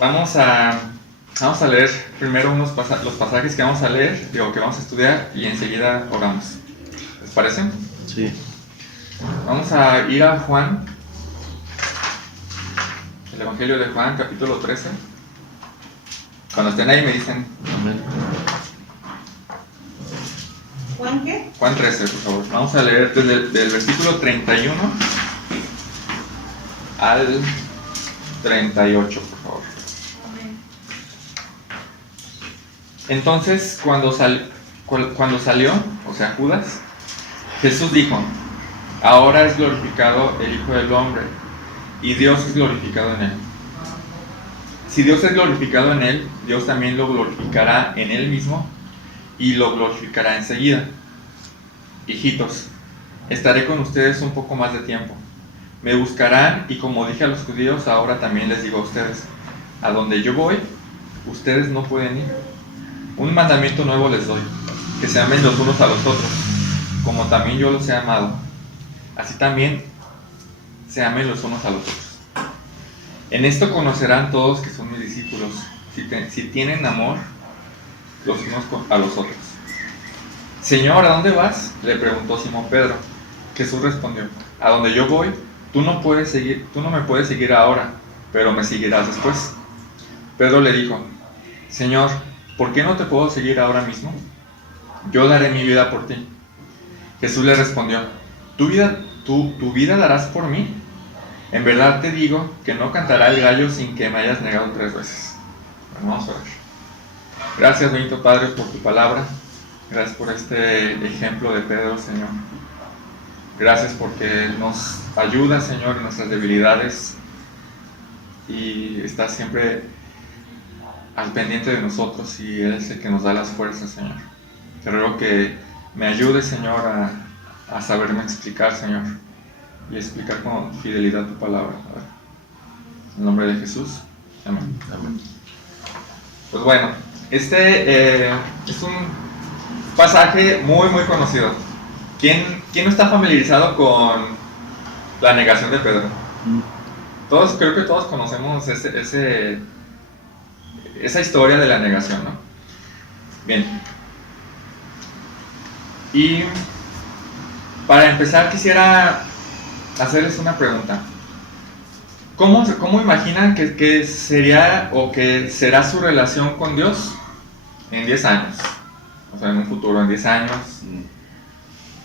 Vamos a leer primero los pasajes que vamos a leer, que vamos a estudiar, y enseguida oramos. ¿Les parece? Sí. Vamos a ir a Juan, el Evangelio de Juan, capítulo 13. Cuando estén ahí me dicen. Amén. ¿Juan qué? Juan 13, por favor. Vamos a leer desde el versículo 31 al 38, por favor. Amén. Entonces, cuando salió, o sea, Judas, Jesús dijo: ahora es glorificado el Hijo del Hombre, y Dios es glorificado en él. Si Dios es glorificado en él, Dios también lo glorificará en él mismo, y lo glorificará enseguida. Hijitos, estaré con ustedes un poco más de tiempo. Me buscarán, y como dije a los judíos, ahora también les digo a ustedes: a donde yo voy, ustedes no pueden ir. Un mandamiento nuevo les doy: que se amen los unos a los otros, como también yo los he amado. Así también se amen los unos a los otros. En esto conocerán todos que son mis discípulos, si tienen amor los unos a los otros. Señor, ¿a dónde vas?, le preguntó Simón Pedro. Jesús respondió: a donde yo voy, tú no me puedes seguir ahora, pero me seguirás después. Pedro le dijo: Señor, ¿por qué no te puedo seguir ahora mismo? Yo daré mi vida por ti. Jesús le respondió: ¿Tu vida darás por mí? En verdad te digo que no cantará el gallo sin que me hayas negado 3 veces. Bueno, vamos a orar. Gracias, bendito Padre, por tu palabra. Gracias por este ejemplo de Pedro, Señor. Gracias porque nos ayuda, Señor, en nuestras debilidades, y estás siempre al pendiente de nosotros, y Él es el que nos da las fuerzas, Señor. Te ruego que me ayudes, Señor, a saberme explicar, Señor, y explicar con fidelidad tu palabra. En el nombre de Jesús. Amén. Amén. Pues bueno, este es un pasaje muy muy conocido. ¿Quién no está familiarizado con la negación de Pedro? Creo que todos conocemos esa historia de la negación, ¿no? Bien. Y para empezar quisiera hacerles una pregunta. ¿Cómo imaginan que sería o que será su relación con Dios en 10 años? O sea, en un futuro, en 10 años,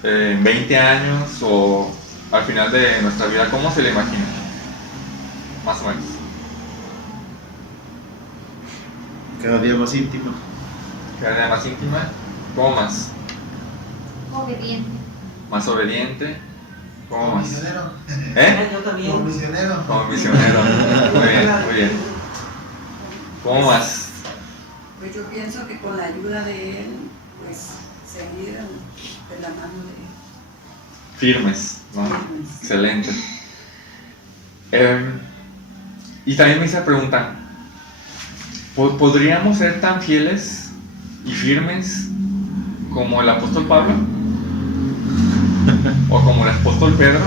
en 20 años, o al final de nuestra vida. ¿Cómo se le imagina? Más o menos. Cada día más íntima. Cada día más íntima. ¿Cómo más? Obediente. Más obediente. ¿Cómo más? Misionero. Yo también. Como misionero. Como misionero. Muy bien, muy bien. ¿Cómo más? Pues yo pienso que con la ayuda de él, pues seguir de la mano de él. Firmes, ¿no? Firmes. Excelente. Y también me hice la pregunta: ¿podríamos ser tan fieles y firmes como el apóstol Pablo? ¿O como el apóstol Pedro?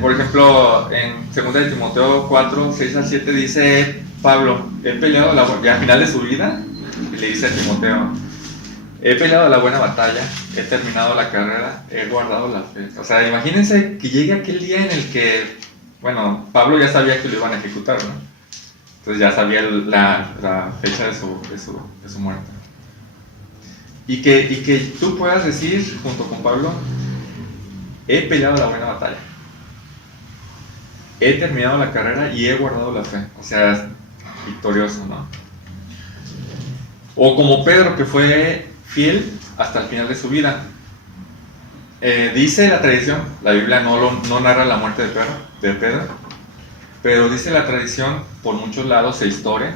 Por ejemplo, en 2 de Timoteo 4, 6 al 7 dice Pablo: he peleado ya al final de su vida, y le dice a Timoteo: he peleado la buena batalla, he terminado la carrera, he guardado la fe. O sea, imagínense que llegue aquel día en el que, bueno, Pablo ya sabía que lo iban a ejecutar, ¿no? Entonces ya sabía la fecha de su muerte. Y que tú puedas decir, junto con Pablo: he peleado la buena batalla, he terminado la carrera y he guardado la fe. O sea, victorioso, ¿no? O como Pedro, que fue fiel hasta el final de su vida. Dice la tradición, la Biblia no narra la muerte de Pedro, pero dice la tradición, por muchos lados e historia,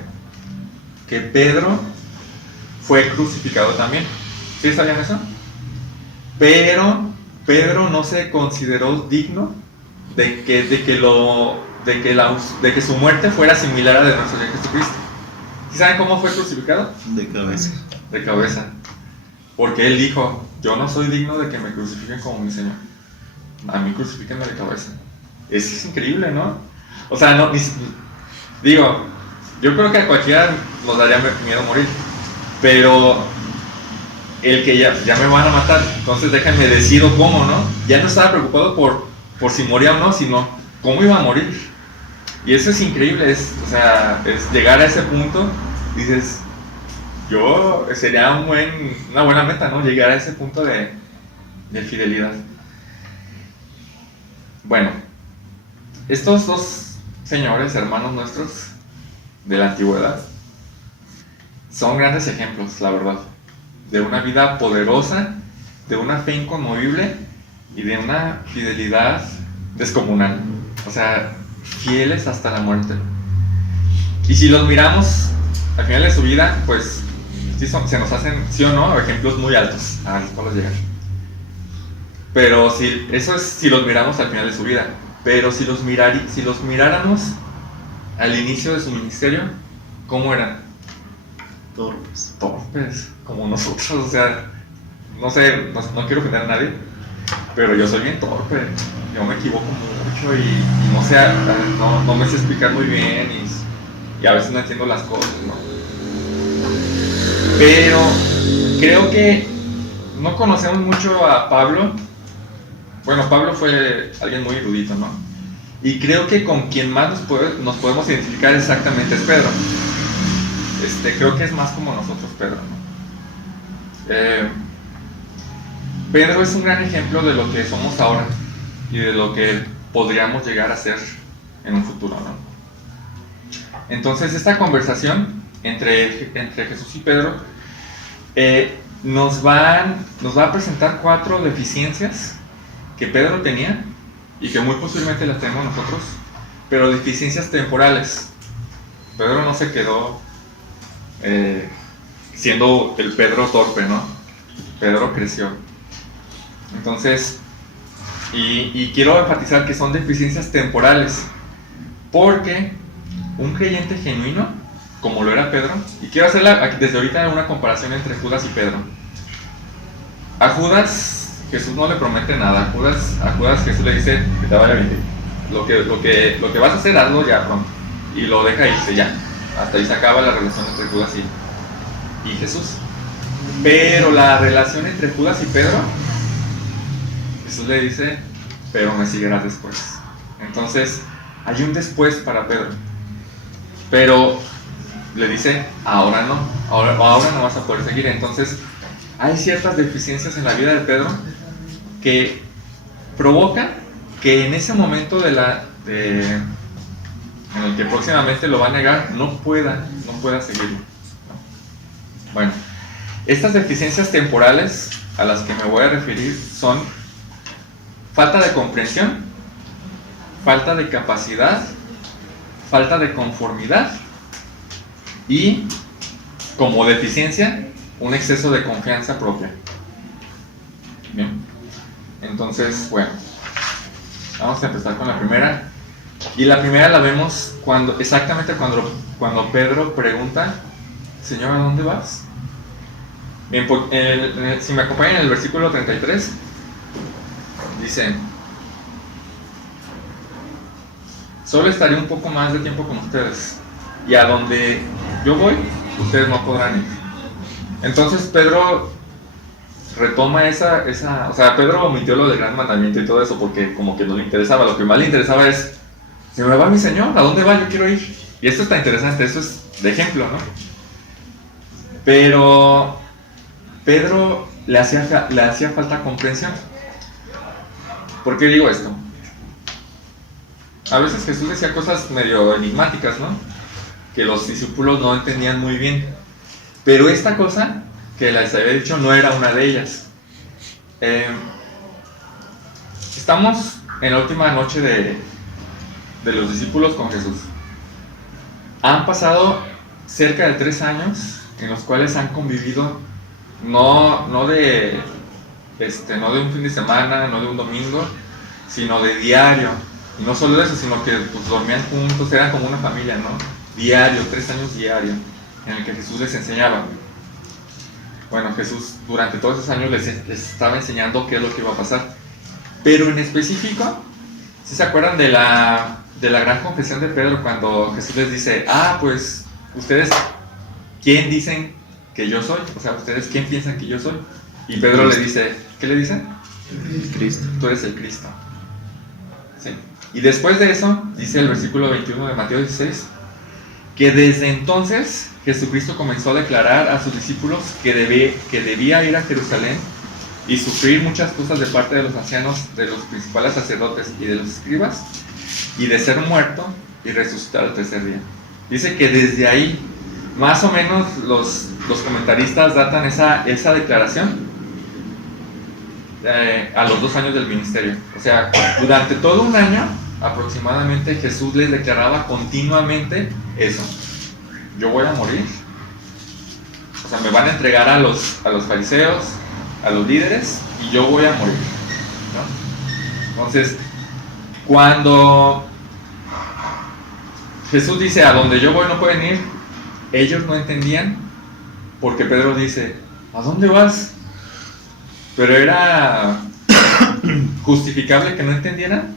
que Pedro fue crucificado también. ¿Sí sabían eso? Pero Pedro no se consideró digno de que su muerte fuera similar a la de nuestro Señor Jesucristo. ¿Sí saben cómo fue crucificado? De cabeza. De cabeza. Porque él dijo: yo no soy digno de que me crucifiquen como mi Señor. A mí crucifíquenme de cabeza. Eso es increíble, ¿no? O sea, no, digo, yo creo que a cualquiera nos daría miedo morir, pero el que ya me van a matar, entonces déjame decido cómo, ¿no? Ya no estaba preocupado por si moría o no, sino cómo iba a morir. Y eso es increíble, o sea, es llegar a ese punto, dices, sería una buena meta, ¿no? Llegar a ese punto de fidelidad. Bueno, estos dos señores, hermanos nuestros de la antigüedad, son grandes ejemplos, la verdad, de una vida poderosa, de una fe inconmovible y de una fidelidad descomunal. O sea, fieles hasta la muerte. Y si los miramos al final de su vida, pues sí se nos hacen, sí o no, ejemplos muy altos a los cuales llegar. Pero eso es si los miramos al final de su vida. Pero si los miráramos al inicio de su ministerio, ¿cómo eran? Torpes, como nosotros. O sea, no sé, no quiero ofender a nadie, pero yo soy bien torpe. Yo me equivoco mucho y no me sé explicar muy bien y a veces no entiendo las cosas, ¿no? Pero creo que no conocemos mucho a Pablo. Bueno, Pablo fue alguien muy erudito, ¿no? Y creo que con quien más nos podemos identificar exactamente es Pedro. Creo que es más como nosotros, Pedro, ¿no? Pedro es un gran ejemplo de lo que somos ahora y de lo que podríamos llegar a ser en un futuro, ¿no? Entonces esta conversación entre Jesús y Pedro nos va a presentar 4 deficiencias que Pedro tenía y que muy posiblemente las tenemos nosotros, pero deficiencias temporales. Pedro no se quedó siendo el Pedro torpe, ¿no? Pedro creció. Entonces, y quiero enfatizar que son deficiencias temporales, porque un creyente genuino, como lo era Pedro, y quiero hacer desde ahorita una comparación entre Judas y Pedro. A Judas Jesús no le promete nada. A Judas Jesús le dice que te vaya bien. Lo que vas a hacer, hazlo ya pronto. Y lo deja irse ya. Hasta ahí se acaba la relación entre Judas y Jesús. Pero la relación entre Judas y Pedro, Jesús le dice, pero me seguirás después. Entonces, hay un después para Pedro. Pero le dice, ahora no vas a poder seguir. Entonces, hay ciertas deficiencias en la vida de Pedro que provocan que en ese momento en el que próximamente lo va a negar, no pueda seguirlo. Bueno, estas deficiencias temporales a las que me voy a referir son falta de comprensión, falta de capacidad, falta de conformidad y, como deficiencia, un exceso de confianza propia. Bien, entonces, bueno, vamos a empezar con la primera. Y la primera la vemos exactamente cuando Pedro pregunta, Señor, ¿a dónde vas? Bien, si me acompañan en el versículo 33, dice, solo estaré un poco más de tiempo con ustedes, y a donde yo voy, ustedes no podrán ir. Entonces Pedro retoma o sea, Pedro omitió lo del gran mandamiento y todo eso porque como que no le interesaba. Lo que más le interesaba es, ¿se me va mi Señor? ¿A dónde va? Yo quiero ir. Y esto está interesante, eso es de ejemplo, ¿no? Pero Pedro le hacía falta comprensión. ¿Por qué digo esto? A veces Jesús decía cosas medio enigmáticas, ¿no? Que los discípulos no entendían muy bien. Pero esta cosa que les había dicho no era una de ellas. Estamos en la última noche de los discípulos con Jesús. Han pasado cerca de 3 años en los cuales han convivido no de un fin de semana, no de un domingo, sino de diario. Y no solo eso, sino que pues, dormían juntos, eran como una familia, ¿no? Diario, 3 años diario, en el que Jesús les enseñaba. Bueno, Jesús durante todos esos años les estaba enseñando qué es lo que iba a pasar. Pero en específico, ¿sí se acuerdan de la de la gran confesión de Pedro cuando Jesús les dice, pues, ¿ustedes quién dicen que yo soy? O sea, ¿ustedes quién piensan que yo soy? Y Pedro le dice, ¿qué le dice? El Cristo. Tú eres el Cristo. ¿Sí? Y después de eso, dice el versículo 21 de Mateo 16, que desde entonces Jesucristo comenzó a declarar a sus discípulos que debía ir a Jerusalén y sufrir muchas cosas de parte de los ancianos, de los principales sacerdotes y de los escribas, y de ser muerto y resucitar al tercer día. Dice que desde ahí, más o menos, los comentaristas datan esa declaración a los 2 años del ministerio. O sea, durante todo un año aproximadamente Jesús les declaraba continuamente eso: yo voy a morir, o sea, me van a entregar a los fariseos, a los líderes, y yo voy a morir, ¿no? Entonces, cuando Jesús dice, a donde yo voy no pueden ir, ellos no entendían, porque Pedro dice, ¿a dónde vas? Pero era justificable que no entendieran.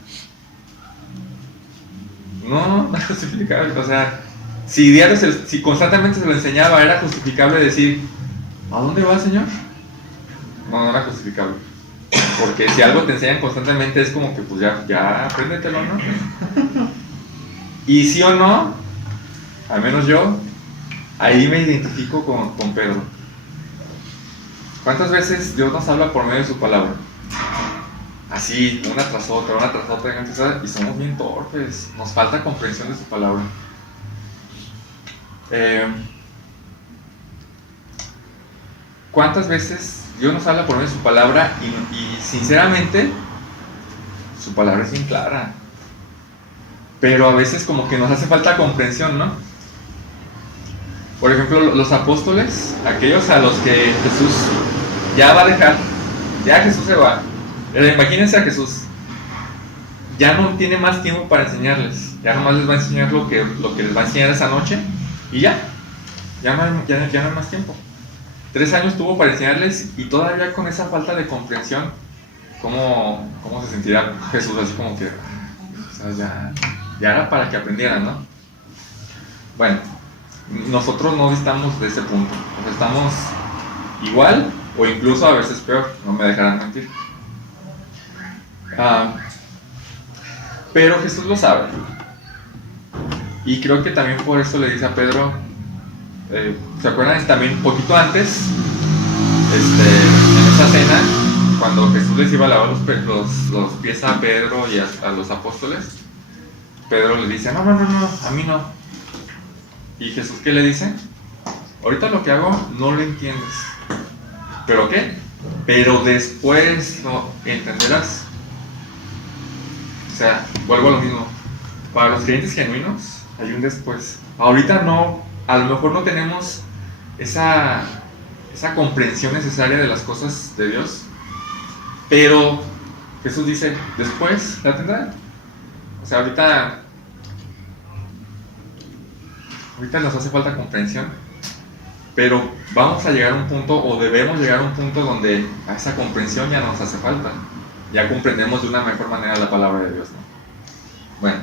No es justificable. O sea, si constantemente se lo enseñaba, era justificable decir, ¿a dónde vas, Señor? No era justificable. Porque si algo te enseñan constantemente es como que pues ya apréndetelo, ¿no? Y sí o no, al menos yo, ahí me identifico con Pedro. ¿Cuántas veces Dios nos habla por medio de su palabra? Así, una tras otra, y somos bien torpes, nos falta comprensión de su palabra. ¿Cuántas veces Dios nos habla por medio de su palabra y sinceramente su palabra es bien clara, pero a veces como que nos hace falta comprensión, ¿no? Por ejemplo, los apóstoles, aquellos a los que Jesús ya va a dejar, ya Jesús se va. Imagínense a Jesús, ya no tiene más tiempo para enseñarles, ya nomás les va a enseñar lo que les va a enseñar esa noche y ya no hay más tiempo. 3 años tuvo para enseñarles y todavía con esa falta de comprensión, ¿cómo se sentirá Jesús? Así como que, o sea, ya era para que aprendieran, ¿no? Bueno, nosotros no estamos de ese punto, o sea, estamos igual o incluso a veces peor, no me dejarán mentir. Pero Jesús lo sabe, y creo que también por eso le dice a Pedro, ¿se acuerdan? También un poquito antes, en esa cena, cuando Jesús les iba a lavar los pies a Pedro y a los apóstoles, Pedro le dice, no, a mí no. ¿Y Jesús qué le dice? Ahorita lo que hago no lo entiendes. ¿Pero qué? Pero después lo entenderás. O sea, vuelvo a lo mismo. Para los creyentes genuinos hay un después. Ahorita no, a lo mejor no tenemos esa comprensión necesaria de las cosas de Dios, pero Jesús dice, después la tendrán. O sea, ahorita nos hace falta comprensión, pero vamos a llegar a un punto, o debemos llegar a un punto donde a esa comprensión ya nos hace falta. Ya comprendemos de una mejor manera la palabra de Dios, ¿no? Bueno,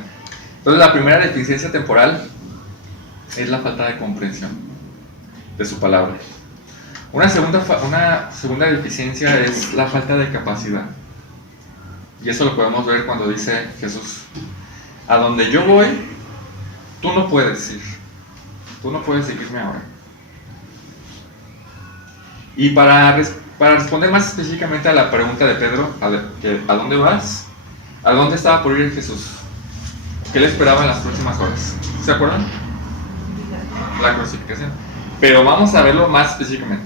entonces la primera deficiencia temporal es la falta de comprensión de su palabra. Una segunda deficiencia es la falta de capacidad. Y eso lo podemos ver cuando dice Jesús, a donde yo voy, tú no puedes ir. Tú no puedes seguirme ahora. Y para responder más específicamente a la pregunta de Pedro, ¿a dónde vas? ¿A dónde estaba por ir Jesús? ¿Qué le esperaba en las próximas horas? ¿Se acuerdan? La crucificación. Pero vamos a verlo más específicamente.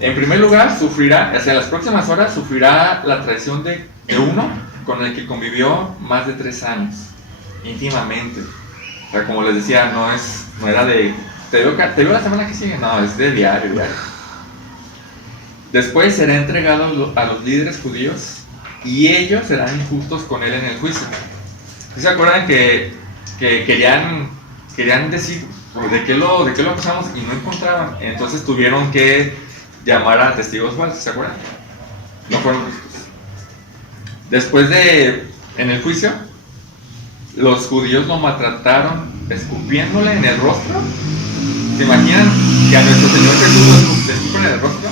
En primer lugar, en las próximas horas sufrirá la traición de uno con el que convivió más de 3 años, íntimamente. O sea, como les decía, no era de, te veo la semana que sigue, no, es de diario. Después será entregado a los líderes judíos y ellos serán injustos con él en el juicio. ¿Se acuerdan que querían decir de qué lo acusamos y no encontraban? Entonces tuvieron que llamar a testigos falsos, ¿se acuerdan? No fueron justos. Después en el juicio, los judíos lo maltrataron escupiéndole en el rostro. ¿Se imaginan que a nuestro Señor Jesús le escupen en el rostro?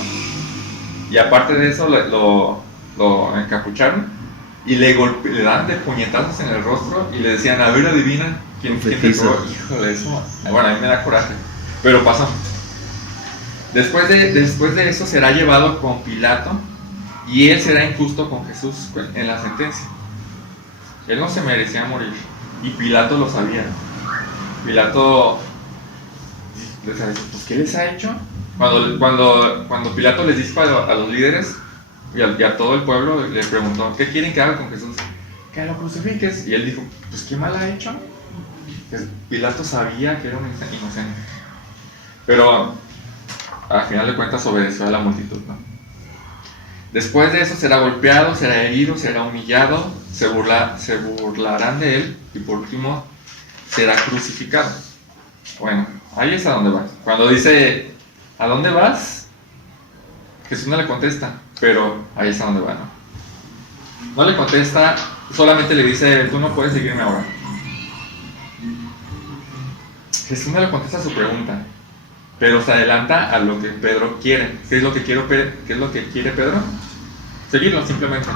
Y aparte de eso lo encapucharon y le dan de puñetazos en el rostro y le decían, a ver, adivina quién te pegó. Híjole, eso, bueno, a mí me da coraje, pero pasó. Después de eso será llevado con Pilato y él será injusto con Jesús en la sentencia. Él no se merecía morir y Pilato lo sabía. Pilato les ha dicho, pues ¿qué les ha hecho? Cuando Pilato les dijo a los líderes y a todo el pueblo, le preguntó, ¿qué quieren que haga con Jesús? Que lo crucifiques. Y él dijo, pues ¿qué mal ha hecho? Pues Pilato sabía que era un inocente, pero al final de cuentas obedeció a la multitud, ¿no? Después de eso será golpeado, será herido, será humillado, se burlarán de él y por último será crucificado. Bueno, ahí es a donde va. Cuando dice, ¿a dónde vas? Jesús no le contesta, pero ahí es a donde va, ¿no? No le contesta, solamente le dice, tú no puedes seguirme ahora. Jesús no le contesta su pregunta, pero se adelanta a lo que Pedro quiere. ¿Qué es lo que quiere Pedro? Seguirlo, simplemente.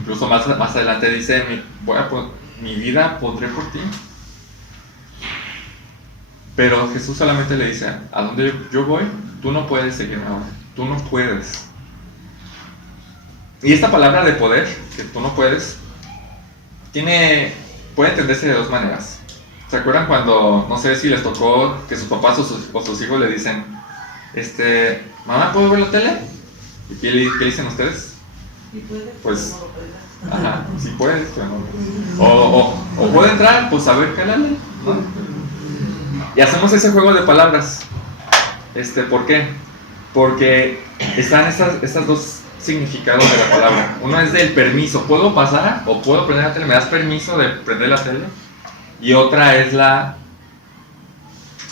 Incluso más adelante dice, mi vida pondré por ti. Pero Jesús solamente le dice, a donde yo voy, tú no puedes seguirme ahora. Tú no puedes. Y esta palabra de poder, que tú no puedes, puede entenderse de dos maneras. ¿Se acuerdan cuando, no sé si les tocó que sus papás o sus hijos le dicen, mamá, ¿puedo ver la tele? ¿Y qué dicen ustedes? Pues, ajá, si puedes, pero no. O puede entrar, pues a ver, cálale, ¿no? Y hacemos ese juego de palabras. ¿Por qué? Porque están estas dos significados de la palabra. Uno es del permiso, ¿puedo pasar o puedo prender la tele? ¿Me das permiso de prender la tele? Y otra es la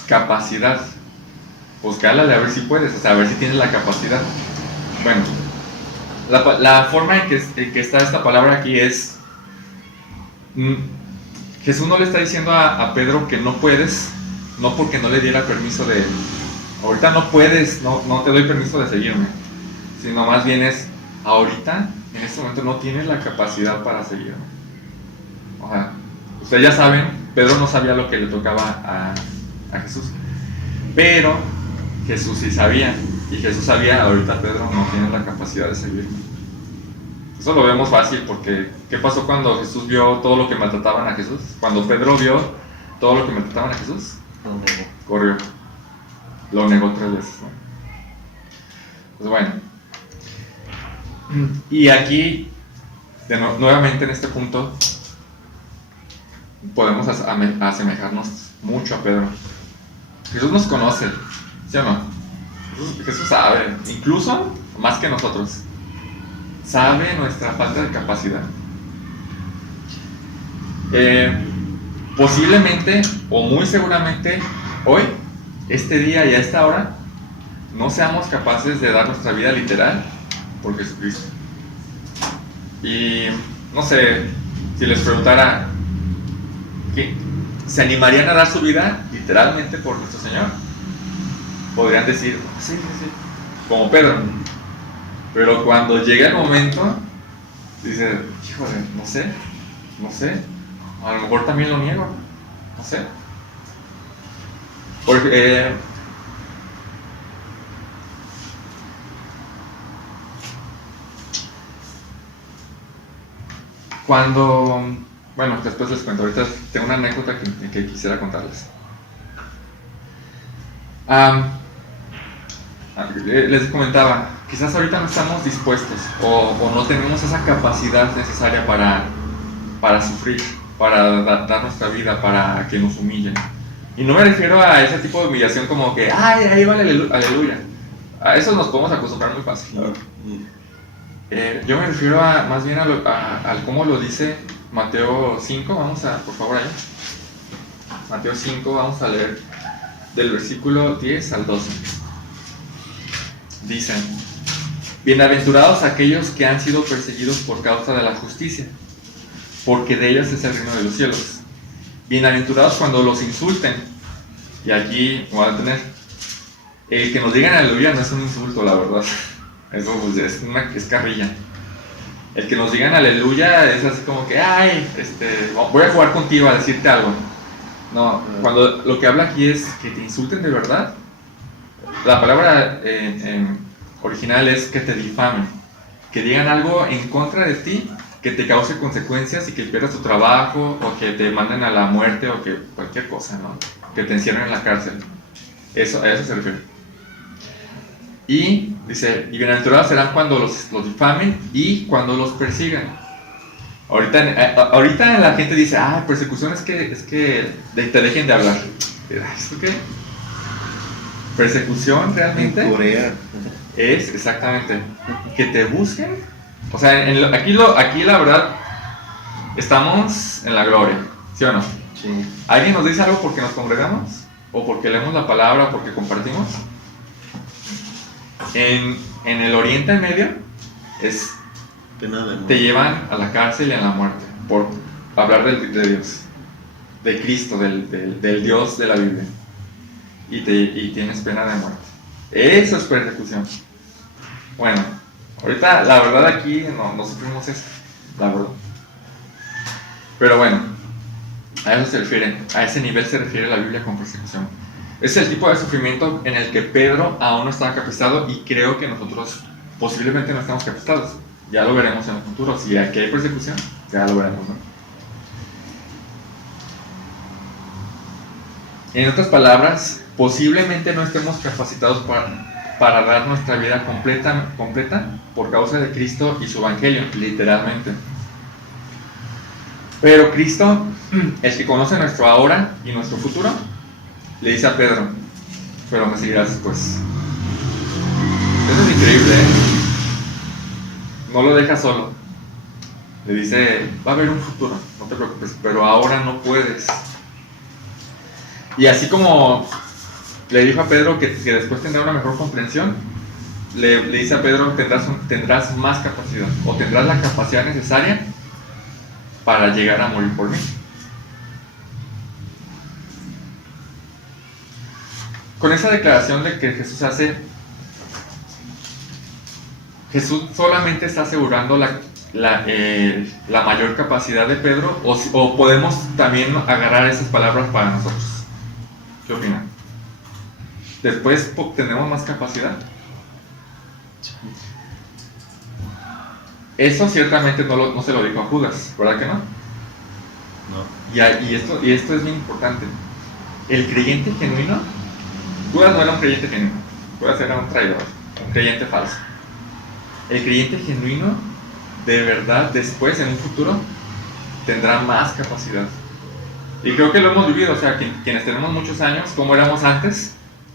capacidad. Pues cálale a ver si puedes, o sea, a ver si tienes la capacidad. Bueno, la forma en que está esta palabra aquí es, Jesús no le está diciendo a Pedro que no puedes, no porque no le diera permiso de, ahorita no puedes, no te doy permiso de seguirme, sino más bien es, ahorita, en este momento no tienes la capacidad para seguirme. O sea, ustedes ya saben, Pedro no sabía lo que le tocaba a Jesús, pero Jesús sí sabía, y Jesús sabía, ahorita Pedro no tiene la capacidad de seguirme. Eso lo vemos fácil porque, ¿qué pasó cuando Jesús vio todo lo que maltrataban a Jesús? Cuando Pedro vio todo lo que maltrataban a Jesús, corrió, lo negó 3 veces, ¿no? Pues bueno, y aquí, nuevamente en este punto, podemos asemejarnos mucho a Pedro. Jesús nos conoce, ¿sí o no? Jesús sabe, incluso más que nosotros, sabe nuestra falta de capacidad. Posiblemente o muy seguramente hoy, este día y a esta hora, no seamos capaces de dar nuestra vida literal por Jesucristo. Y no sé, si les preguntara, ¿qué? ¿Se animarían a dar su vida literalmente por nuestro Señor? Podrían decir, sí, como Pedro. Pero cuando llega el momento, dice, híjole, no sé, a lo mejor también lo niego, no sé. Porque bueno, después les cuento, ahorita tengo una anécdota que quisiera contarles. Les comentaba, quizás ahorita no estamos dispuestos o no tenemos esa capacidad necesaria para sufrir, para dar nuestra vida, para que nos humillen. Y no me refiero a ese tipo de humillación como que, ¡ay, ahí va aleluya! A eso nos podemos acostumbrar muy fácil. Yo me refiero más bien al cómo lo dice Mateo 5, vamos a, por favor, ahí. Mateo 5, vamos a leer del versículo 10 al 12. Dicen, bienaventurados aquellos que han sido perseguidos por causa de la justicia, porque de ellos es el reino de los cielos. Bienaventurados cuando los insulten. Y aquí voy a tener, el que nos digan aleluya no es un insulto, la verdad. Eso pues, es carrilla. El que nos digan aleluya es así como que, ay, voy a jugar contigo a decirte algo. No, cuando lo que habla aquí es que te insulten de verdad. La palabra original es que te difamen, que digan algo en contra de ti, que te cause consecuencias y que pierdas tu trabajo, o que te manden a la muerte, o que cualquier cosa, ¿no? Que te encierren en la cárcel. A eso se refiere. Y dice, y bienaventurados serán cuando los difamen y cuando los persigan. Ahorita la gente dice, persecución es que te dejen de hablar. ¿Esto qué? Persecución realmente En Corea. es exactamente que te busquen. O sea, aquí la verdad estamos en la gloria, ¿sí o no? Sí. ¿Alguien nos dice algo porque nos congregamos? ¿O porque leemos la palabra o porque compartimos? En el Oriente Medio Pena de te llevan a la cárcel y a la muerte por hablar de Dios, de Cristo, del Dios de la Biblia, y tienes pena de muerte. Eso es persecución. Bueno, ahorita la verdad aquí no sufrimos eso, la verdad. Pero bueno, a eso se refiere, a ese nivel se refiere la Biblia con persecución. Es el tipo de sufrimiento en el que Pedro aún no estaba capacitado, y creo que nosotros posiblemente no estamos capacitados. Ya lo veremos en el futuro. Si aquí hay persecución, ya lo veremos, ¿no? En otras palabras, posiblemente no estemos capacitados para dar nuestra vida completa por causa de Cristo y su Evangelio, literalmente. Pero Cristo, el que conoce nuestro ahora y nuestro futuro, le dice a Pedro, pero me seguirás después. Eso es increíble, ¿eh? No lo deja solo. Le dice, va a haber un futuro, no te preocupes, pero ahora no puedes. Y así como le dijo a Pedro que después tendrá una mejor comprensión, le dice a Pedro, tendrás más capacidad, o tendrás la capacidad necesaria para llegar a morir por mí. Con esa declaración de que Jesús hace, Jesús solamente está asegurando la mayor capacidad de Pedro, o podemos también agarrar esas palabras para nosotros. ¿Qué opinan? Después tendremos más capacidad. Eso ciertamente no se lo dijo a Judas, ¿verdad que no? No. Y esto es bien importante. El creyente genuino, Judas no era un creyente genuino, Judas era un traidor, un creyente falso. El creyente genuino, de verdad, después, en un futuro, tendrá más capacidad. Y creo que lo hemos vivido, o sea, quienes tenemos muchos años, cómo éramos antes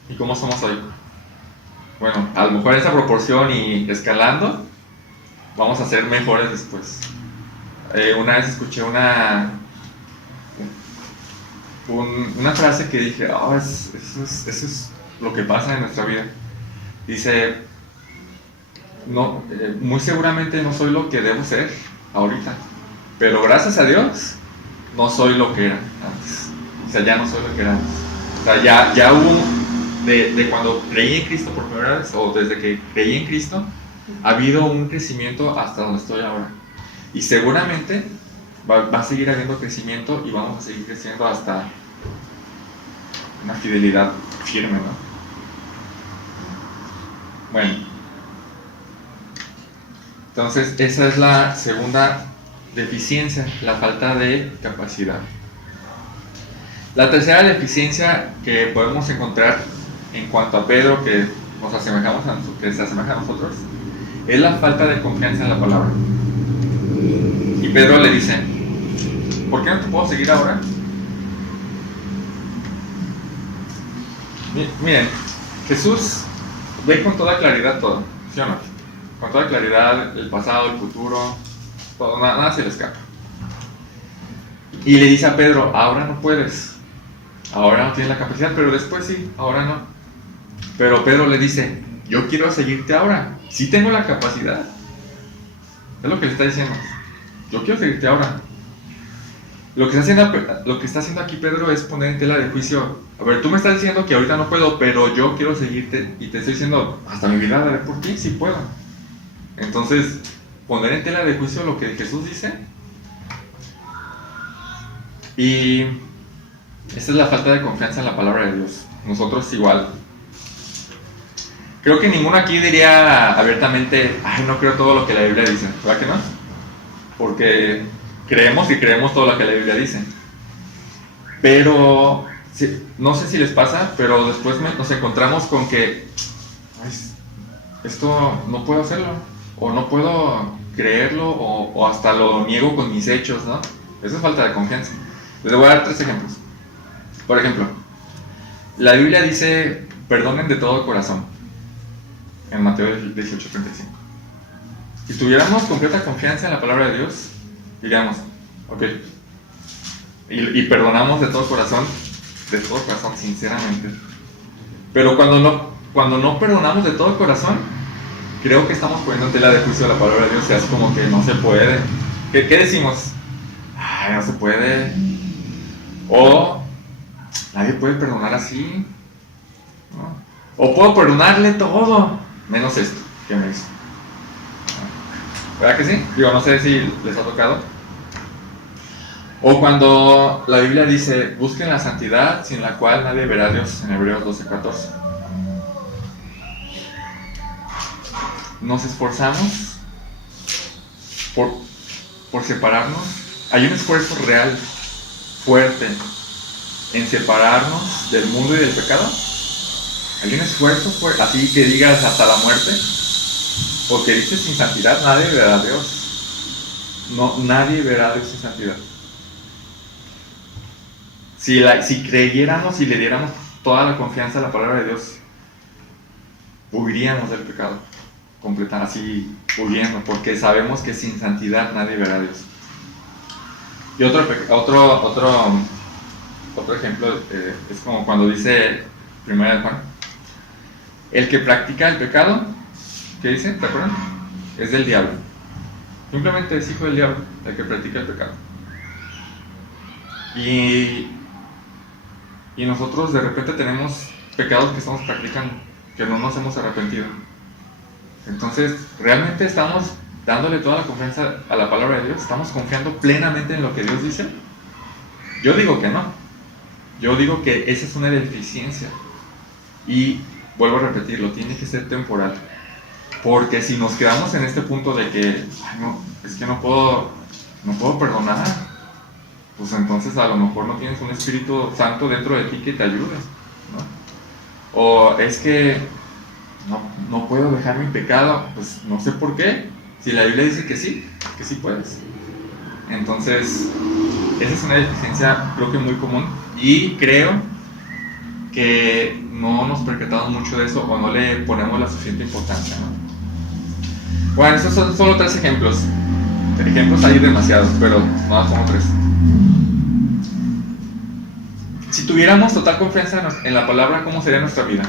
y cómo somos hoy. Bueno, a lo mejor esa proporción y escalando, vamos a ser mejores después. Una vez escuché una frase que dije, eso es lo que pasa en nuestra vida. Dice, no, muy seguramente no soy lo que debo ser ahorita, pero gracias a Dios no soy lo que era antes. O sea, ya no soy lo que era antes. O sea, ya hubo, de cuando creí en Cristo por primera vez, o desde que creí en Cristo, ha habido un crecimiento hasta donde estoy ahora. Y seguramente va a seguir habiendo crecimiento, y vamos a seguir creciendo hasta una fidelidad firme, ¿no? Bueno, entonces esa es la segunda deficiencia, la falta de capacidad. La tercera deficiencia que podemos encontrar en cuanto a Pedro, que se asemeja a nosotros, es la falta de confianza en la palabra. Y Pedro le dice, ¿por qué no te puedo seguir ahora? Miren, Jesús ve con toda claridad todo, ¿sí o no? Con toda claridad el pasado, el futuro, todo, nada se le escapa. Y le dice a Pedro, ahora no puedes, ahora no tienes la capacidad, pero después sí, ahora no. Pero Pedro le dice, yo quiero seguirte ahora, sí tengo la capacidad. Es lo que le está diciendo, yo quiero seguirte ahora, Lo que está haciendo aquí Pedro es poner en tela de juicio. A ver, tú me estás diciendo que ahorita no puedo, pero yo quiero seguirte y te estoy diciendo, hasta mi vida daré por ti, sí puedo. Entonces, poner en tela de juicio lo que Jesús dice. Y esa es la falta de confianza en la palabra de Dios. Nosotros igual. Creo que ninguno aquí diría abiertamente, ay, no creo todo lo que la Biblia dice, ¿verdad que no? Porque creemos y creemos todo lo que la Biblia dice. Pero, no sé si les pasa, pero después nos encontramos con que, ay, esto no puedo hacerlo, o no puedo creerlo, o hasta lo niego con mis hechos, ¿no? Eso es falta de confianza. Les voy a dar 3 ejemplos. Por ejemplo, la Biblia dice, perdonen de todo corazón, en Mateo 18:35. Si tuviéramos completa confianza en la palabra de Dios, diríamos, ok, y perdonamos de todo corazón, sinceramente. Pero cuando no perdonamos de todo corazón, creo que estamos poniendo en tela de juicio la palabra de Dios, y es como que no se puede. ¿Qué decimos? Ay, no se puede. O nadie puede perdonar así, ¿no? O puedo perdonarle todo, menos esto que me hizo. ¿Verdad que sí? Digo, no sé si les ha tocado. O cuando la Biblia dice, busquen la santidad sin la cual nadie verá a Dios, en Hebreos 12:14. Nos esforzamos por separarnos. Hay un esfuerzo real, fuerte, en separarnos del mundo y del pecado. Hay un esfuerzo fuerte, así que digas hasta la muerte. Porque dice, sin santidad nadie verá a Dios. No, nadie verá a Dios sin santidad. Si creyéramos y le diéramos toda la confianza a la palabra de Dios, huiríamos del pecado, completamente, así huyendo, porque sabemos que sin santidad nadie verá a Dios. Y otro ejemplo es como cuando dice 1 Juan, el que practica el pecado, ¿qué dice? ¿Te acuerdan? Es del diablo. Simplemente es hijo del diablo el que practica el pecado. Y nosotros de repente tenemos pecados que estamos practicando, que no nos hemos arrepentido. Entonces, ¿realmente estamos dándole toda la confianza a la palabra de Dios? ¿Estamos confiando plenamente en lo que Dios dice? Yo digo que no. Yo digo que esa es una deficiencia. Y vuelvo a repetirlo, tiene que ser temporal. Porque si nos quedamos en este punto de que, ay, no, es que no puedo perdonar, pues entonces a lo mejor no tienes un Espíritu Santo dentro de ti que te ayude, ¿no? O es que no puedo dejar mi pecado, pues no sé por qué. Si la Biblia dice que sí puedes. Entonces, esa es una deficiencia creo que muy común, y creo que no nos percatamos mucho de eso, o no le ponemos la suficiente importancia, ¿no? Bueno, estos son solo 3 ejemplos. Ejemplos hay demasiados, pero no, como 3. Si tuviéramos total confianza en la palabra, ¿cómo sería nuestra vida?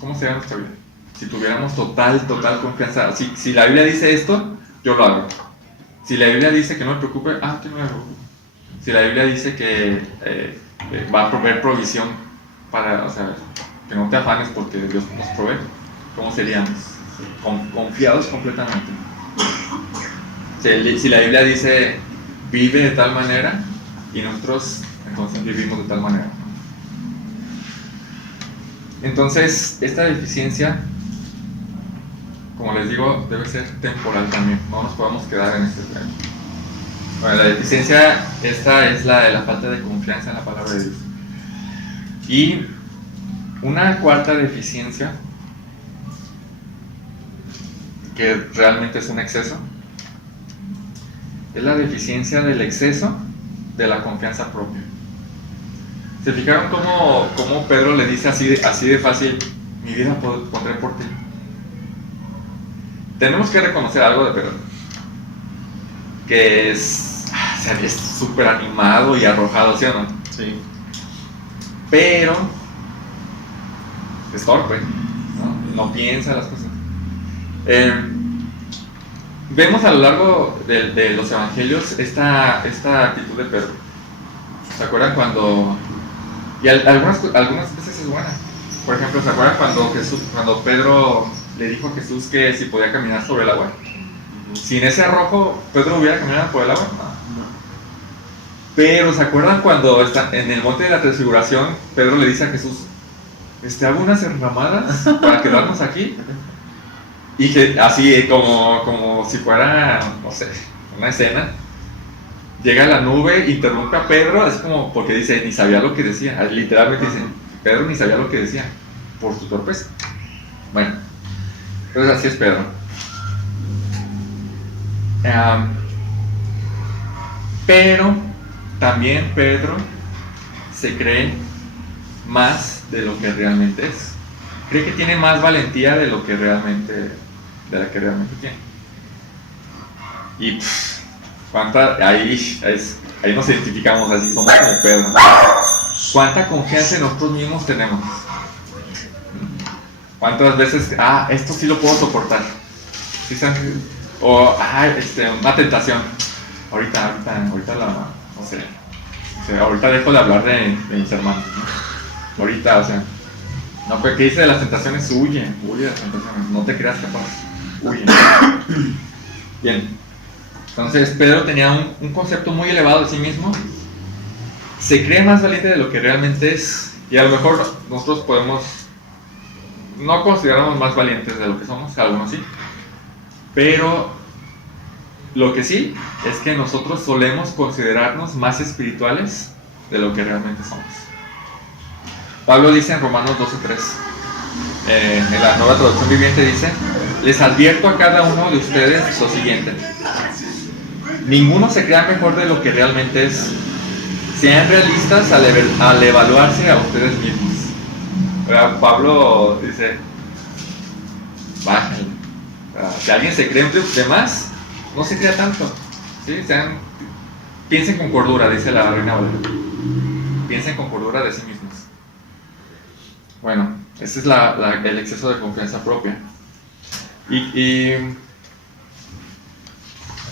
¿Cómo sería nuestra vida? Si tuviéramos total confianza. Si la Biblia dice esto, yo lo hago. Si la Biblia dice que no me preocupe, que no me preocupe. Si la Biblia dice que va a proveer provisión para, o sea, que no te afanes porque Dios nos provee, ¿cómo seríamos? Confiados completamente. Si la Biblia dice vive de tal manera, y nosotros entonces vivimos de tal manera. Entonces, esta deficiencia, como les digo, debe ser temporal también. No nos podemos quedar en este plano. Bueno, la deficiencia esta es la de la falta de confianza en la palabra de Dios. Y una cuarta deficiencia, que realmente es un exceso, es la deficiencia del exceso de la confianza propia. ¿Se fijaron cómo Pedro le dice así de fácil, mi vida pondré por ti? Tenemos que reconocer algo de Pedro, que es súper animado y arrojado, ¿sí o no? Sí. Pero es torpe, ¿no? No piensa las cosas. vemos a lo largo de los evangelios esta actitud de Pedro. ¿Se acuerdan cuando... y algunas veces es buena? Por ejemplo, ¿se acuerdan cuando Pedro le dijo a Jesús que si podía caminar sobre el agua? Sin ese arrojo, ¿Pedro hubiera caminado por el agua? No. Pero ¿se acuerdan cuando está en el monte de la transfiguración, Pedro le dice a Jesús, hago unas enramadas para quedarnos aquí? Y que así como si fuera, no sé, una escena, llega la nube, interrumpe a Pedro, es como porque dice, ni sabía lo que decía, literalmente dice, Pedro ni sabía lo que decía, por su torpeza. Bueno, entonces así es Pedro. Pero también Pedro se cree más de lo que realmente es. Cree que tiene más valentía de la que realmente tiene. Y ahí nos identificamos así, somos como Pedro. ¿Cuánta confianza en nosotros mismos tenemos? ¿Cuántas veces, esto sí lo puedo soportar? ¿Sí saben? O, una tentación. Ahorita no sé. Ahorita dejo de hablar de mis hermanos, ¿no? Ahorita, no, pues, ¿qué dice de las tentaciones? Huye de las tentaciones, no te creas capaz, huye. Bien, entonces Pedro tenía un concepto muy elevado de sí mismo, se cree más valiente de lo que realmente es, y a lo mejor nosotros no consideramos más valientes de lo que somos, algunos sí, pero lo que sí es que nosotros solemos considerarnos más espirituales de lo que realmente somos. Pablo dice en Romanos 12:3, en la Nueva Traducción Viviente dice, les advierto a cada uno de ustedes lo siguiente, ninguno se crea mejor de lo que realmente es, sean realistas al evaluarse a ustedes mismos. Pablo dice, bájale, si alguien se cree de más, no se crea tanto, ¿sí? Piensen con cordura, dice la Reina Valera, piensen con cordura de sí mismos. Bueno, ese es el exceso de confianza propia. Y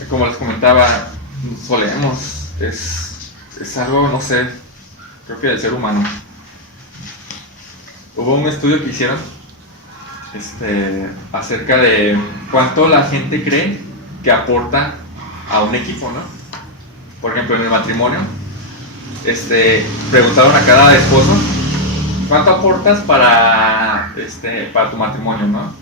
como les comentaba, solemos, es algo, no sé, creo que del ser humano. Hubo un estudio que hicieron acerca de cuánto la gente cree que aporta a un equipo, ¿no? Por ejemplo, en el matrimonio, preguntaron a cada esposo, ¿cuánto aportas para tu matrimonio, no?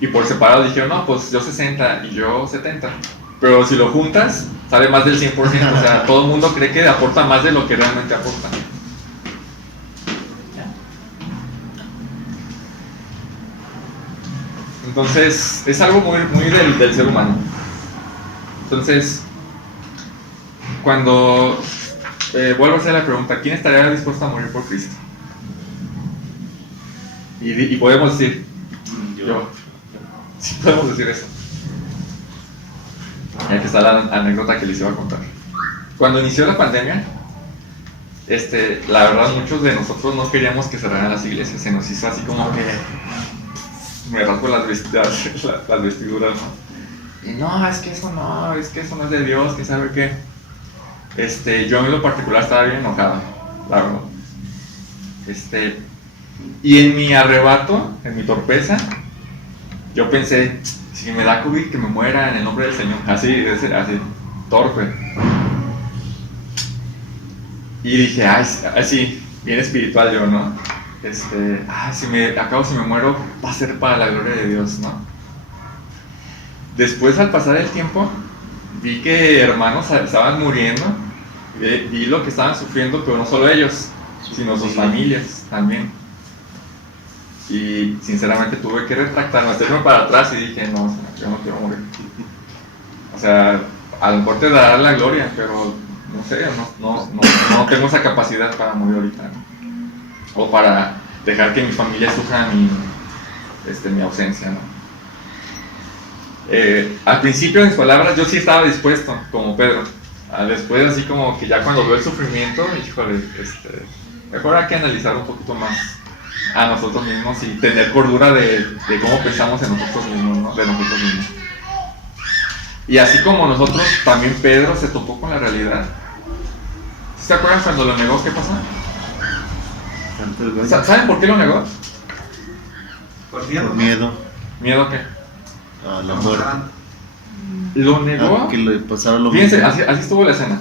Y por separado dijeron, no, pues yo 60 y yo 70. Pero si lo juntas, sale más del 100%. O sea, todo el mundo cree que aporta más de lo que realmente aporta. Entonces, es algo muy, muy del ser humano. Entonces, cuando vuelvo a hacer la pregunta, ¿quién estaría dispuesto a morir por Cristo? Y podemos decir, yo. Sí podemos decir eso. Aquí está la anécdota que les iba a contar. Cuando inició la pandemia, la verdad muchos de nosotros no queríamos que cerraran las iglesias. Se nos hizo así como que me raspo las vestiduras, ¿no? Y no, es que eso no es de Dios, que sabe qué. Yo en lo particular estaba bien enojado, la verdad. Y en mi arrebato, en mi torpeza, yo pensé, si me da COVID, que me muera en el nombre del Señor. Así, torpe. Y dije, así, bien espiritual yo, ¿no? Si me muero, va a ser para la gloria de Dios, ¿no? Después, al pasar el tiempo, vi que hermanos estaban muriendo, vi lo que estaban sufriendo, pero no solo ellos, sino sus familias también. Y sinceramente tuve que retractarme, hacerme para atrás y dije, no, yo no quiero morir. O sea, a lo mejor te dará la gloria, pero no sé, no tengo esa capacidad para morir ahorita, ¿no? O para dejar que mi familia sufra mi ausencia, ¿no? Al principio de mis palabras yo sí estaba dispuesto, como Pedro. Después así como que ya cuando veo el sufrimiento, híjole, mejor hay que analizar un poquito más a nosotros mismos y tener cordura de cómo pensamos en nosotros mismos, ¿no? De nosotros mismos. Y así como nosotros, también Pedro se topó con la realidad. ¿Se acuerdan cuando lo negó? ¿Qué pasó? ¿Saben por qué lo negó? Por miedo ¿Miedo a qué? a la muerte. Lo negó. Que le pasara lo Fíjense, mismo. así estuvo la escena.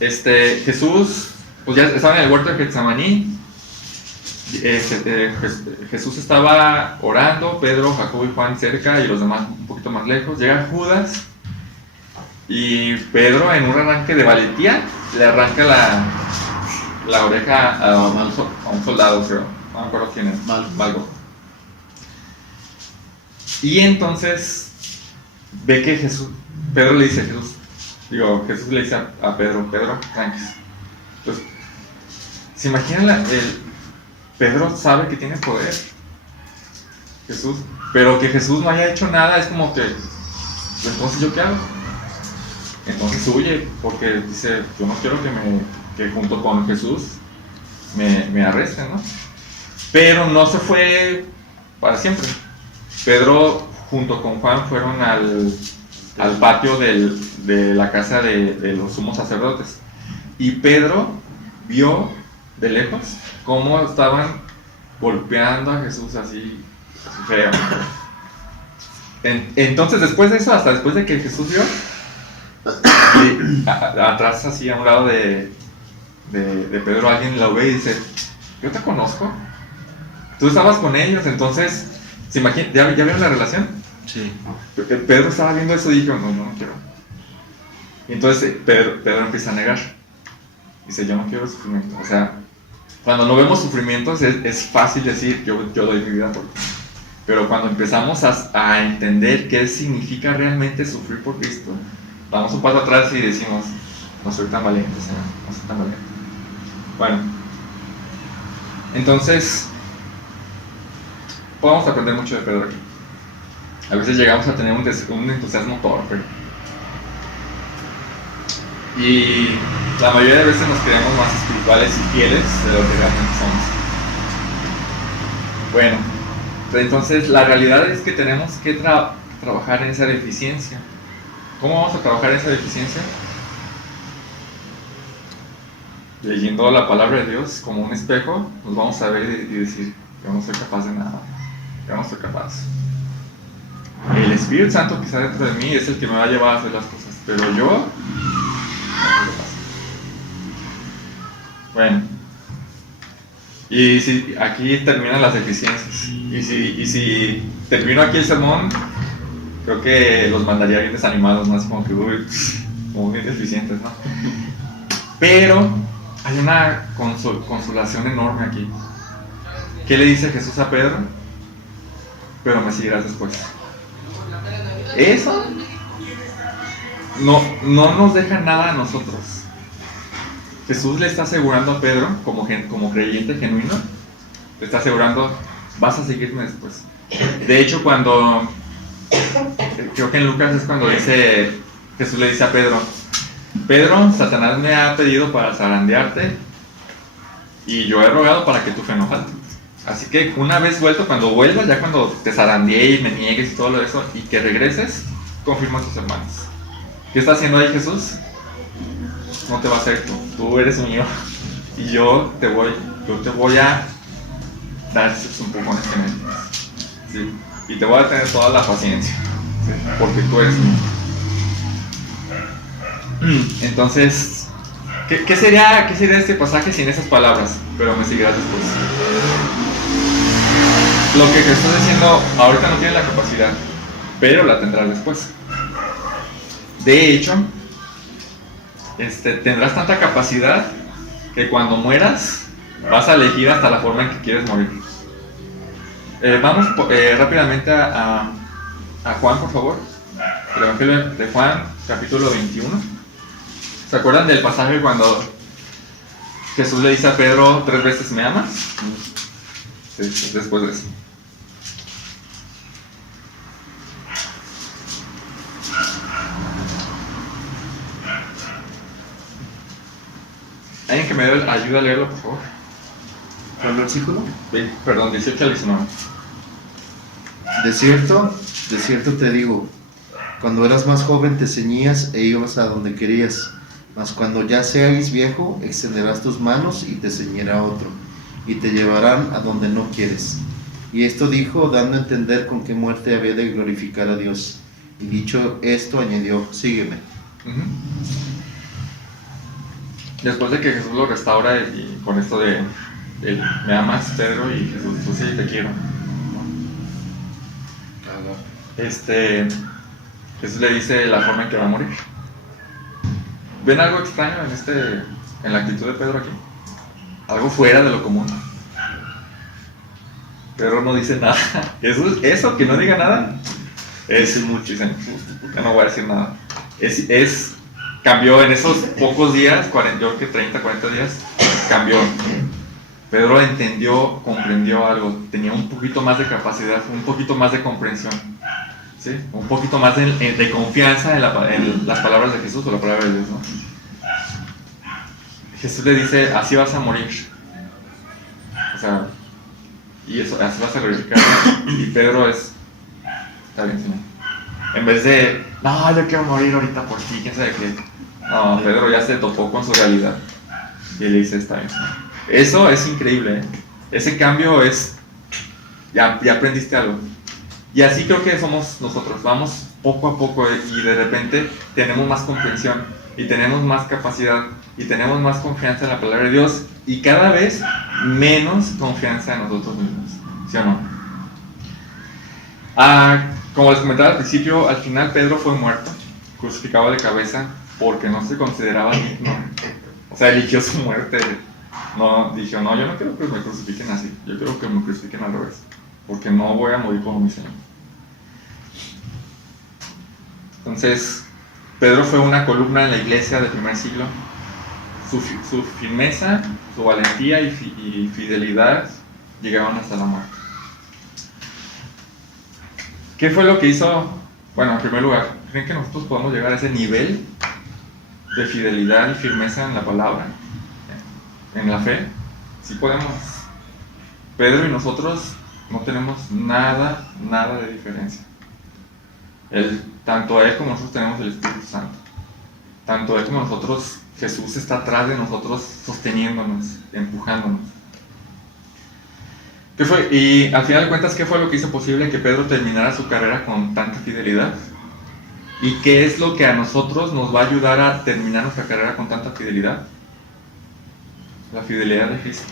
Jesús, pues ya estaba en el huerto de Getsemaní. Jesús estaba orando, Pedro, Jacobo y Juan cerca y los demás un poquito más lejos. Llega Judas y Pedro, en un arranque de valentía, le arranca la oreja a un soldado, creo. No me acuerdo quién es. Malgo. Y entonces ve que Pedro le dice a Jesús le dice a Pedro, tranquis. Entonces, ¿se imaginan Pedro sabe que tiene poder, Jesús, pero que Jesús no haya hecho nada, es como que, entonces ¿yo qué hago? Entonces huye, porque dice, yo no quiero que junto con Jesús me arresten, ¿no? Pero no se fue para siempre. Pedro junto con Juan fueron al patio de la casa de los sumos sacerdotes, y Pedro vio de lejos cómo estaban golpeando a Jesús así feo. Entonces después de eso, hasta después de que Jesús vio, atrás así a un lado de Pedro, alguien lo ve y dice, yo te conozco, tú estabas con ellos. Entonces, ¿se imaginan? ¿Ya vieron la relación? Sí. Pedro estaba viendo eso y dijo, no quiero. Y entonces Pedro empieza a negar. Dice, yo no quiero sufrimiento. O sea, cuando no vemos sufrimientos es fácil decir, yo doy mi vida por ti. Pero cuando empezamos a entender qué significa realmente sufrir por Cristo, damos un paso atrás y decimos, no soy tan valiente, Señor, no soy tan valiente. Bueno, entonces, podemos aprender mucho de Pedro aquí. A veces llegamos a tener un entusiasmo torpe. Y la mayoría de veces nos creemos más espirituales y fieles de lo que realmente somos. Bueno, entonces la realidad es que tenemos que trabajar en esa deficiencia. ¿Cómo vamos a trabajar en esa deficiencia? Leyendo la palabra de Dios como un espejo, nos vamos a ver y decir, yo no soy capaz de nada, yo no soy capaz. El Espíritu Santo que está dentro de mí es el que me va a llevar a hacer las cosas, pero yo no soy capaz. Bueno, y si aquí terminan las deficiencias, y si termino aquí el sermón, creo que los mandaría bien desanimados, más como que como bien deficientes, ¿no? Pero hay una consolación enorme aquí. ¿Qué le dice Jesús a Pedro? Pero me seguirás después. Eso no nos deja nada a nosotros. Jesús le está asegurando a Pedro, como creyente genuino, le está asegurando, vas a seguirme después. De hecho, creo que en Lucas es cuando Jesús le dice a Pedro, Satanás me ha pedido para zarandearte y yo he rogado para que tu fe no falte. Así que una vez vuelto, cuando vuelvas, ya cuando te zarandeé y me niegues y todo lo eso, y que regreses, confirma a tus hermanos. ¿Qué está haciendo ahí Jesús? No te va a hacer tú eres mío y yo te voy a dar esos empujones que necesitas, ¿sí? Y te voy a tener toda la paciencia, ¿sí? Porque tú eres mío. Entonces, ¿qué sería este pasaje sin esas palabras? Pero me seguirás después. Lo que Jesús está diciendo, ahorita no tienes la capacidad, pero la tendrás después. De hecho, tendrás tanta capacidad que cuando mueras vas a elegir hasta la forma en que quieres morir. Vamos rápidamente a Juan, por favor. El Evangelio de Juan, capítulo 21. ¿Se acuerdan del pasaje cuando Jesús le dice a Pedro 3 veces me amas? Sí, después de eso. ¿Alguien que me ayude a leerlo, por favor? ¿Cuál versículo? Perdón, 18 al 19. De cierto te digo, Cuando eras más joven te ceñías e ibas a donde querías, mas cuando ya seas viejo extenderás tus manos y te ceñirá otro, y te llevarán a donde no quieres. Y esto dijo, dando a entender con qué muerte había de glorificar a Dios. Y dicho esto añadió, sígueme. Ujú. Después de que Jesús lo restaura y con esto de me amas, Pedro, y Jesús, tú sí te quiero. Jesús le dice la forma en que va a morir. ¿Ven algo extraño en la actitud de Pedro aquí? Algo fuera de lo común. Pedro no dice nada. Eso que no diga nada es mucho. Dicen, ya no voy a decir nada. Cambió en esos pocos días, yo creo que 30, 40 días, cambió. Pedro entendió, comprendió algo, tenía un poquito más de capacidad, un poquito más de comprensión, ¿sí? Un poquito más de confianza en las palabras de Jesús o la palabra de Dios, ¿no? Jesús le dice, así vas a morir. O sea, y eso, así vas a glorificar. Y Pedro está bien, Señor. En vez de, no, yo quiero morir ahorita por ti, quién sabe qué. No, Pedro ya se topó con su realidad. Y le dice, está bien, Señor. Eso es increíble, ¿eh? Ese cambio ya aprendiste algo. Y así creo que somos nosotros, vamos poco a poco y de repente tenemos más comprensión y tenemos más capacidad y tenemos más confianza en la palabra de Dios y cada vez menos confianza en nosotros mismos, ¿sí o no? Como les comentaba al principio, al final Pedro fue muerto, crucificado de cabeza porque no se consideraba digno. O sea, eligió su muerte. No, dijo, no, yo no quiero que me crucifiquen así, yo quiero que me crucifiquen al revés, porque no voy a morir como mi Señor. Entonces, Pedro fue una columna en la iglesia del primer siglo. Su firmeza, su valentía y fidelidad llegaron hasta la muerte. ¿Qué fue lo que hizo? Bueno, en primer lugar, ¿creen que nosotros podemos llegar a ese nivel de fidelidad y firmeza en la palabra? En la fe, sí podemos. Pedro y nosotros no tenemos nada de diferencia. Tanto él como nosotros tenemos el Espíritu Santo. Tanto él como nosotros, Jesús está atrás de nosotros, sosteniéndonos, empujándonos. ¿Qué fue? Y al final de cuentas, ¿qué fue lo que hizo posible que Pedro terminara su carrera con tanta fidelidad? ¿Y qué es lo que a nosotros nos va a ayudar a terminar nuestra carrera con tanta fidelidad? La fidelidad de Cristo.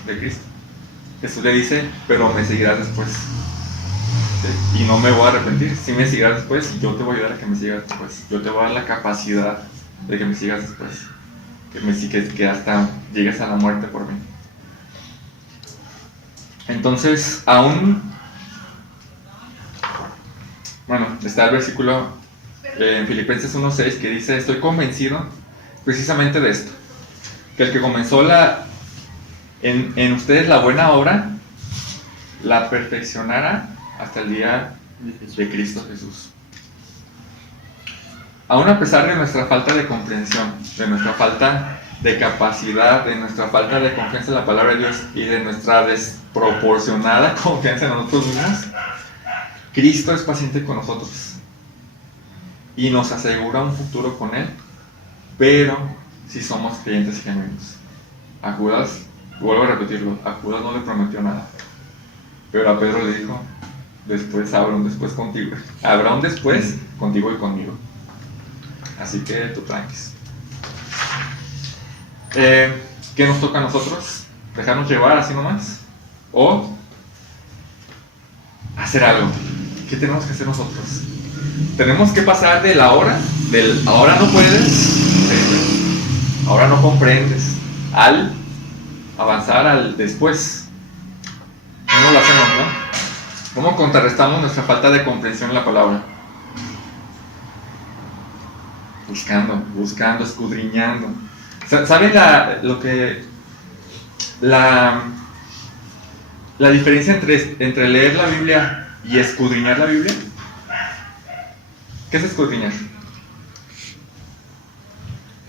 Jesús le dice, pero me seguirás después. ¿Sí? Y no me voy a arrepentir. Sí me seguirás después y yo te voy a ayudar a que me sigas después. Yo te voy a dar la capacidad de que me sigas después. Que hasta llegues a la muerte por mí. Entonces, está el versículo en Filipenses 1:6 que dice, estoy convencido precisamente de esto, que el que comenzó en ustedes la buena obra, la perfeccionará hasta el día de Cristo Jesús. Aún a pesar de nuestra falta de comprensión, de nuestra falta de capacidad, de nuestra falta de confianza en la palabra de Dios y de nuestra desproporcionada confianza en nosotros mismos, Cristo es paciente con nosotros y nos asegura un futuro con Él, pero si somos creyentes y genuinos. A Judas, vuelvo a repetirlo, a Judas no le prometió nada, pero a Pedro le dijo, habrá un después contigo, habrá un después contigo y conmigo. Así que tú tranquis. ¿Qué nos toca a nosotros? ¿Dejarnos llevar así nomás? ¿O hacer algo? ¿Qué tenemos que hacer nosotros? Tenemos que pasar del ahora no puedes, ahora no comprendes, al avanzar al después. ¿Cómo lo hacemos, no? ¿Cómo contrarrestamos nuestra falta de comprensión en la palabra? Buscando, escudriñando. ¿Saben la diferencia entre leer la Biblia y escudriñar la Biblia? ¿Qué es escudriñar?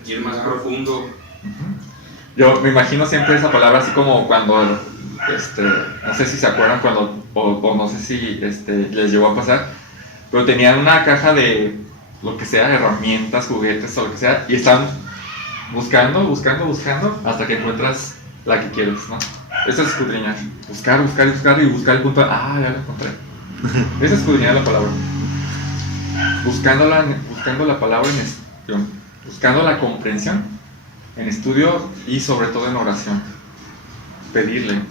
Y es más profundo. Uh-huh. Yo me imagino siempre esa palabra así como cuando, no sé si se acuerdan cuando, o no sé si les llegó a pasar, pero tenían una caja de lo que sea, herramientas, juguetes o lo que sea, y están buscando hasta que encuentras la que quieres, ¿no? Eso es escudriñar. Buscar y buscar el punto. Ah, ya lo encontré. Eso es escudriñar la palabra. Buscando la palabra buscando la comprensión en estudio y sobre todo en oración. Pedirle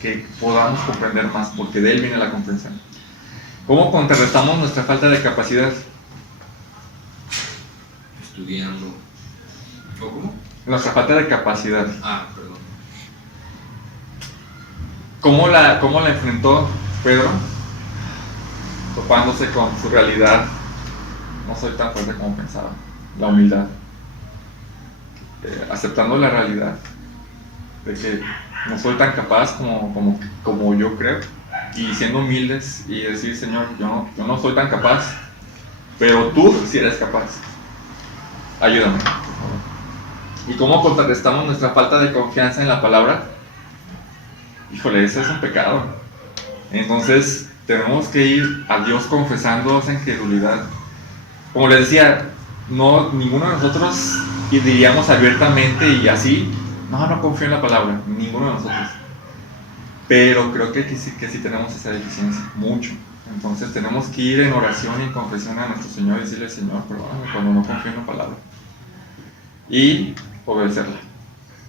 que podamos comprender más, porque de Él viene la comprensión. ¿Cómo contrarrestamos nuestra falta de capacidad? Estudiando. ¿O cómo? Nuestra falta de capacidad. Ah, perdón. ¿Cómo la enfrentó Pedro? Topándose con su realidad. No soy tan fuerte como pensaba. La humildad. Aceptando la realidad de que no soy tan capaz como yo creo, y siendo humildes y decir: Señor, yo no soy tan capaz, pero tú sí eres capaz, ayúdame, por favor. ¿Y cómo contrarrestamos nuestra falta de confianza en la palabra? Híjole, ese es un pecado. Entonces tenemos que ir a Dios confesando esa incredulidad. Como les decía, ninguno de nosotros diríamos abiertamente y así: no confío en la palabra, ninguno de nosotros. Pero creo que sí tenemos esa deficiencia, mucho. Entonces tenemos que ir en oración y en confesión a nuestro Señor y decirle: Señor, perdóname cuando no confío en la palabra. Y obedecerla.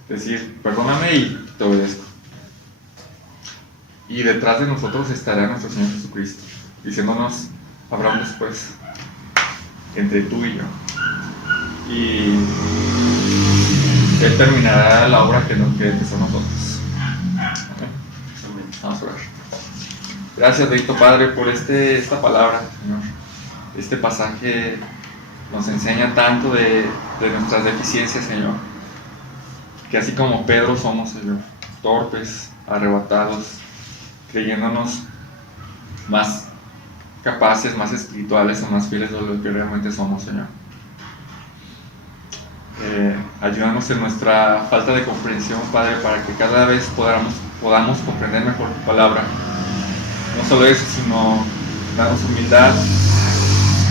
Decir: perdóname y te obedezco. Y detrás de nosotros estará nuestro Señor Jesucristo, diciéndonos: habrá un después entre tú y yo. Y Él terminará la obra que empezó nosotros. Amén. Vamos a orar. Gracias, bendito Padre, por esta palabra, Señor. Este pasaje nos enseña tanto de nuestras deficiencias, Señor. Que así como Pedro somos, Señor, torpes, arrebatados, creyéndonos más capaces, más espirituales o más fieles de lo que realmente somos, Señor. Ayúdanos en nuestra falta de comprensión, Padre, para que cada vez podamos comprender mejor tu palabra. No solo eso, sino darnos humildad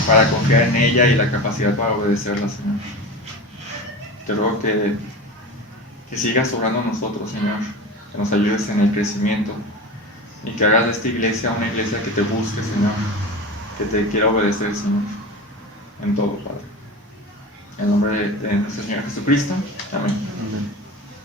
para confiar en ella y la capacidad para obedecerla, Señor. Te ruego que sigas obrando en nosotros, Señor, que nos ayudes en el crecimiento y que hagas de esta iglesia una iglesia que te busque, Señor, que te quiera obedecer, Señor, en todo, Padre. En nombre de nuestro Señor Jesucristo. Amén.